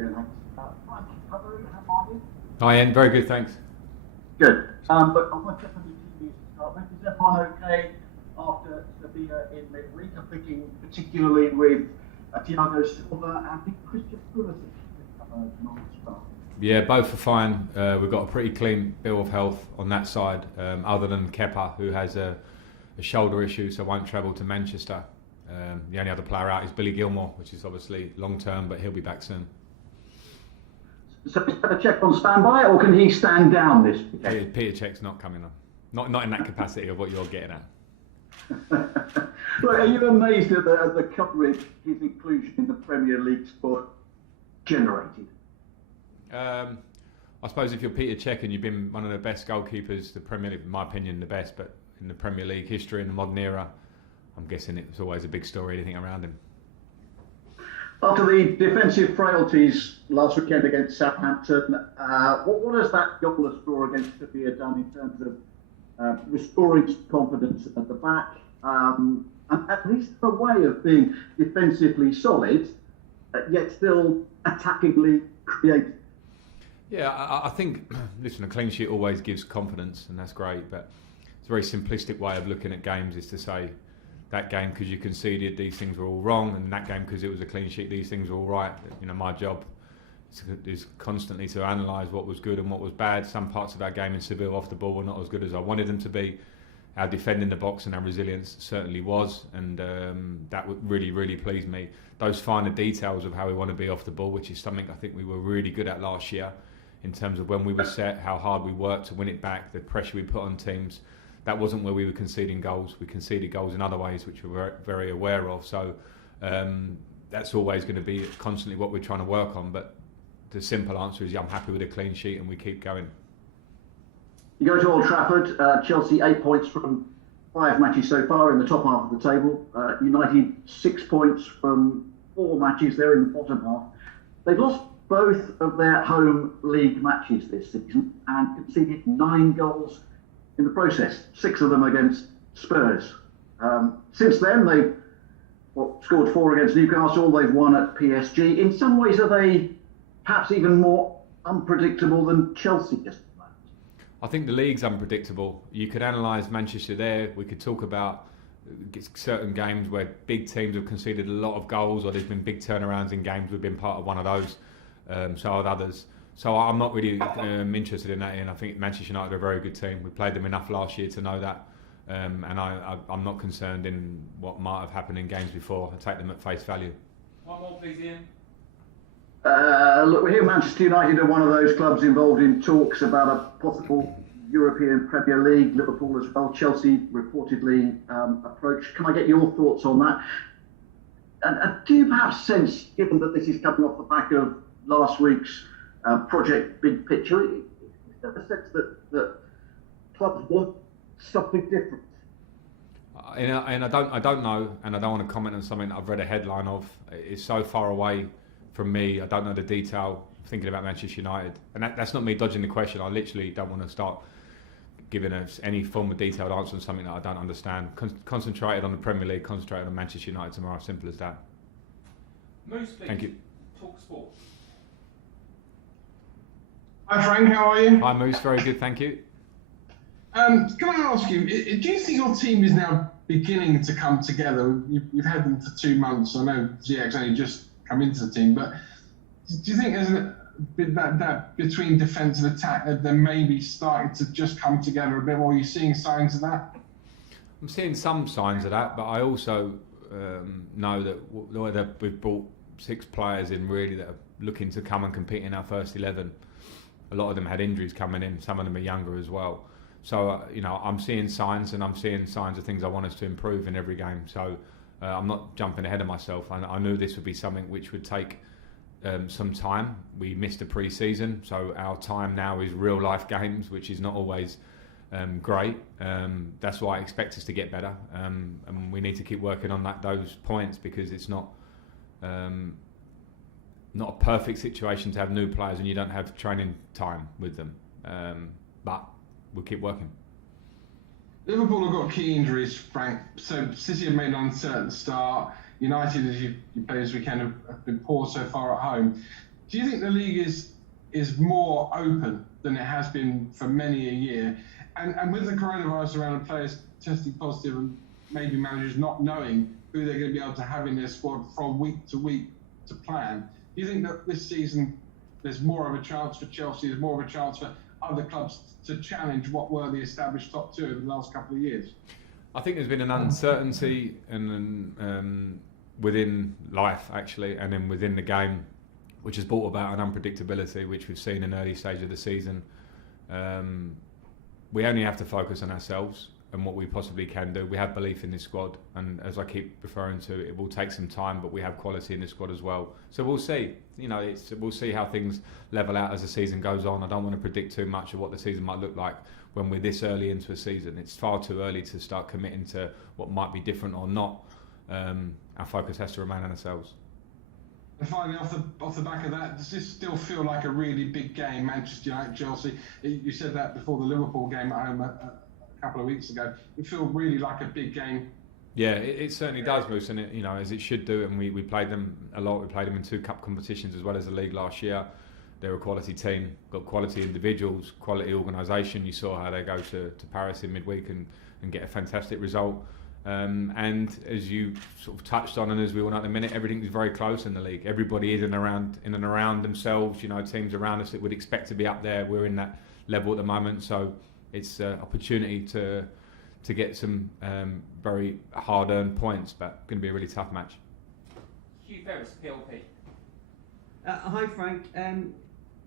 doing? Thanks. Frank, how are you? Hi, Ian. Very good, thanks. Good. But I want to check on the TV to start with. Is everyone okay after Sevilla in midweek? I'm thinking particularly with Thiago Silva and Christian Pulisic non-start. Yeah, both are fine. We've got a pretty clean bill of health on that side, other than Kepa, who has a shoulder issue, so won't travel to Manchester. The only other player out is Billy Gilmore, which is obviously long-term, but he'll be back soon. So is that a check on standby, or can he stand down this weekend? Peter Cech's not coming on. Not in that capacity of what you're getting at. Look, are you amazed at the coverage his inclusion in the Premier League squad generated? I suppose if you're Peter Cech and you've been one of the best goalkeepers, the Premier League, in my opinion, the best, but in the Premier League history in the modern era, I'm guessing it's always a big story, anything around him. After the defensive frailties last weekend against Southampton, what has that goalless draw against Sevilla done in terms of restoring confidence at the back, and at least a way of being defensively solid, yet still attackingly creative? Yeah, I think, listen, a clean sheet always gives confidence, and that's great, but it's a very simplistic way of looking at games is to say, that game because you conceded, these things were all wrong, and that game because it was a clean sheet, these things were all right. You know, my job is constantly to analyse what was good and what was bad. Some parts of our game in Seville off the ball were not as good as I wanted them to be. Our defending the box and our resilience certainly was, and that really, really pleased me. Those finer details of how we want to be off the ball, which is something I think we were really good at last year, in terms of when we were set, how hard we worked to win it back, the pressure we put on teams. That wasn't where we were conceding goals. We conceded goals in other ways, which we were very aware of. So that's always going to be constantly what we're trying to work on. But the simple answer is, I'm happy with a clean sheet and we keep going. You go to Old Trafford, Chelsea 8 points from 5 matches so far in the top half of the table. United 6 points from 4 matches, they're in the bottom half. They've lost both of their home league matches this season and conceded 9 goals in the process, 6 of them against Spurs. Since then, they've scored 4 against Newcastle, they've won at PSG. In some ways, are they perhaps even more unpredictable than Chelsea just at the moment? I think the league's unpredictable. You could analyse Manchester there. We could talk about certain games where big teams have conceded a lot of goals, or there's been big turnarounds in games. We've been part of one of those, so have others. So I'm not really interested in that, and I think Manchester United are a very good team. We played them enough last year to know that, and I'm not concerned in what might have happened in games before. I take them at face value. One more, please, Ian. Look, we hear Manchester United are one of those clubs involved in talks about a possible European Premier League. Liverpool as well. Chelsea reportedly approached. Can I get your thoughts on that? And do you perhaps sense, given that this is coming off the back of last week's project Big Picture, is there a sense that clubs want something different? And I don't know, and I don't want to comment on something that I've read a headline of. It's so far away from me. I don't know the detail. Thinking about Manchester United, and that's not me dodging the question. I literally don't want to start giving us any form of detailed answer on something that I don't understand. Concentrated on the Premier League, concentrated on Manchester United tomorrow. Simple as that. Moose, please. Thank you. Talk sport. Hi Frank, how are you? Hi Moose, very good, thank you. Can I ask you, do you think your team is now beginning to come together? You've had them for 2 months. I know Ziyech's only just come into the team, but do you think there's a bit that between defence and attack that they're maybe starting to just come together a bit more? Are you seeing signs of that? I'm seeing some signs of that, but I also know that we've brought 6 players in really that are looking to come and compete in our first 11. A lot of them had injuries coming in. Some of them are younger as well. So, I'm seeing signs, and I'm seeing signs of things I want us to improve in every game. So I'm not jumping ahead of myself. I knew this would be something which would take some time. We missed a pre-season, so our time now is real life games, which is not always great. That's why I expect us to get better, and we need to keep working on those points, because it's not a perfect situation to have new players and you don't have training time with them, but we'll keep working. Liverpool have got key injuries, Frank. So City have made an uncertain start. United, as you played this weekend, have been poor so far at home. Do you think the league is more open than it has been for many a year? And with the coronavirus around and players testing positive and maybe managers not knowing who they're going to be able to have in their squad from week to week to plan, do you think that this season there's more of a chance for Chelsea, there's more of a chance for other clubs to challenge what were the established top two in the last couple of years? I think there's been an uncertainty within life, actually, and then within the game, which has brought about an unpredictability, which we've seen in early stage of the season. We only have to focus on ourselves and what we possibly can do. We have belief in this squad, and as I keep referring to, it will take some time, but we have quality in this squad as well. So we'll see. We'll see how things level out as the season goes on. I don't want to predict too much of what the season might look like when we're this early into a season. It's far too early to start committing to what might be different or not. Our focus has to remain on ourselves. And finally, off the back of that, does this still feel like a really big game, Manchester United, Chelsea? You said that before the Liverpool game at home a couple of weeks ago. It feels really like a big game. Yeah, it certainly does, Moose, and as it should do. And we played them a lot. We played them in 2 cup competitions as well as the league last year. They're a quality team, got quality individuals, quality organisation. You saw how they go to Paris in midweek and get a fantastic result. And as you sort of touched on, and as we all know at the minute, everything is very close in the league. Everybody is in and around themselves. Teams around us that would expect to be up there. We're in that level at the moment, so it's an opportunity to get some very hard-earned points, but going to be a really tough match. Hugh Ferris, PLP. Hi Frank.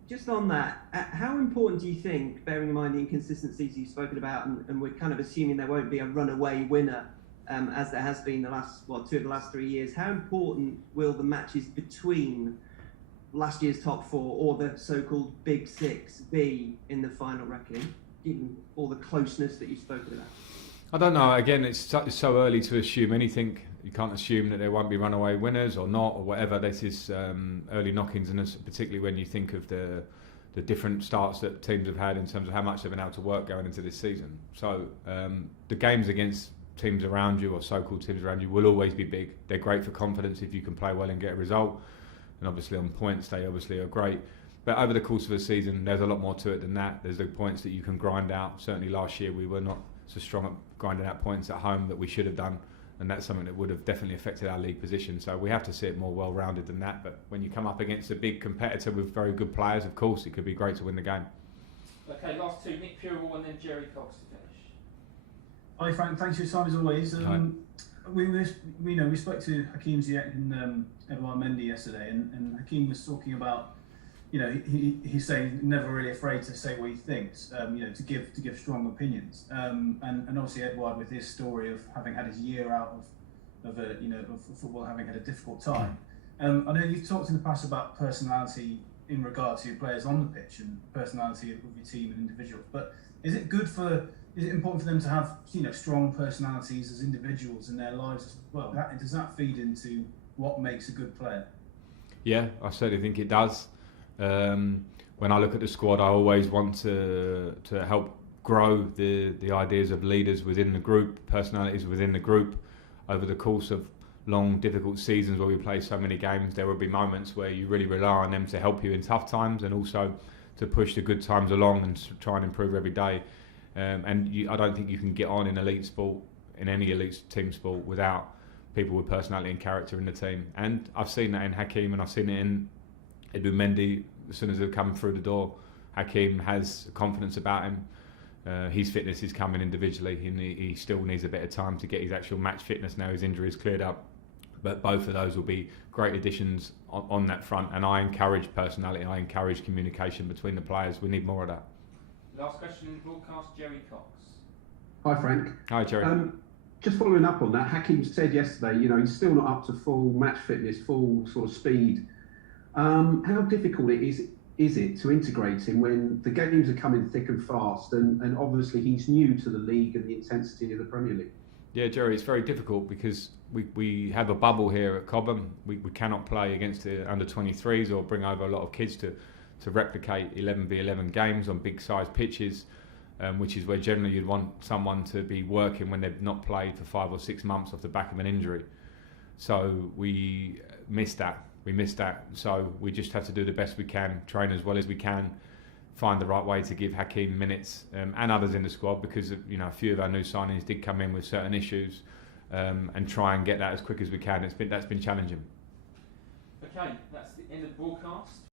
Just on that, how important do you think, bearing in mind the inconsistencies you've spoken about, and we're kind of assuming there won't be a runaway winner, as there has been the last 2 of the last 3 years, how important will the matches between last year's top 4 or the so-called Big Six be in the final reckoning, given all the closeness that you've spoken about? I don't know. Again, it's so early to assume anything. You can't assume that there won't be runaway winners or not or whatever. This is early knockings, and particularly when you think of the different starts that teams have had in terms of how much they've been able to work going into this season. So the games against teams around you or so-called teams around you will always be big. They're great for confidence if you can play well and get a result. And obviously on points, they obviously are great. But over the course of a season, there's a lot more to it than that. There's the points that you can grind out. Certainly last year we were not so strong at grinding out points at home that we should have done. And that's something that would have definitely affected our league position. So we have to see it more well-rounded than that. But when you come up against a big competitor with very good players, of course, it could be great to win the game. Okay, last 2, Nick Purewall and then Jerry Cox to finish. Hi Frank, thanks for your time as always. We spoke to Hakeem Ziyech and Mendy yesterday, and Hakeem was talking about, he's saying never really afraid to say what he thinks, to give strong opinions, and obviously Edouard with his story of having had his year out of football, having had a difficult time. I know you've talked in the past about personality in regard to your players on the pitch and personality of your team and individuals, but is it important for them to have strong personalities as individuals in their lives as well? Does that feed into what makes a good player? Yeah, I certainly think it does. When I look at the squad, I always want to help grow the ideas of leaders within the group, personalities within the group. Over the course of long, difficult seasons where we play so many games, there will be moments where you really rely on them to help you in tough times and also to push the good times along and try and improve every day. I don't think you can get on in elite sport, in any elite team sport, without people with personality and character in the team. And I've seen that in Hakeem, and I've seen it in Ziyech and Mendy. As soon as they come through the door, Hakeem has confidence about him. His fitness is coming individually. He still needs a bit of time to get his actual match fitness now his injury is cleared up. But both of those will be great additions on that front. And I encourage personality. I encourage communication between the players. We need more of that. Last question in broadcast, Jerry Cox. Hi Frank. Hi Jerry. Just following up on that, Hakeem said yesterday, he's still not up to full match fitness, full sort of speed. How difficult is it to integrate him when the games are coming thick and fast, and obviously he's new to the league and the intensity of the Premier League? Yeah, Jerry, it's very difficult because we have a bubble here at Cobham. We cannot play against the under-23s or bring over a lot of kids to replicate 11v11 games on big-sized pitches, which is where generally you'd want someone to be working when they've not played for 5 or 6 months off the back of an injury. So we missed that. we missed that. So we just have to do the best we can, train as well as we can, find the right way to give Hakeem minutes and others in the squad, because a few of our new signings did come in with certain issues, and try and get that as quick as we can. That's been challenging. Okay, that's the end of the broadcast.